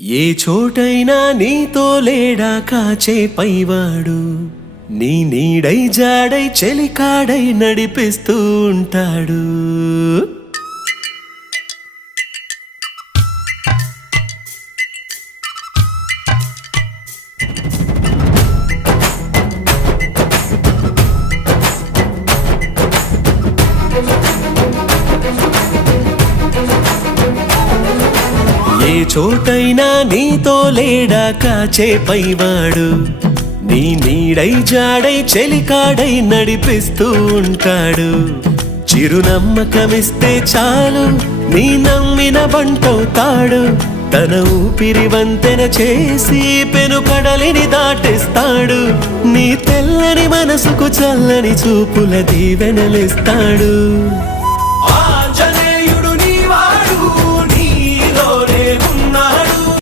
ఏ చోటైనా నీతో లేడా కాచే పైవాడు, నీ నీడై జాడై చెలికాడై నడిపిస్తూ ఉంటాడు. ఏ చోటైనా నీతో లేడా కాచే పైవాడు, నీ నీడై జాడై చెలికాడై నడిపిస్తూ ఉంటాడు. చిరునమ్మకమిస్తే చాలు నీ నమ్మిన బంటవుతాడు. తన ఊపిరి వంతెన చేసి పెను కడలిని దాటిస్తాడు. నీ తెల్లని మనసుకు చల్లని చూపుల దీవెనలిస్తాడు.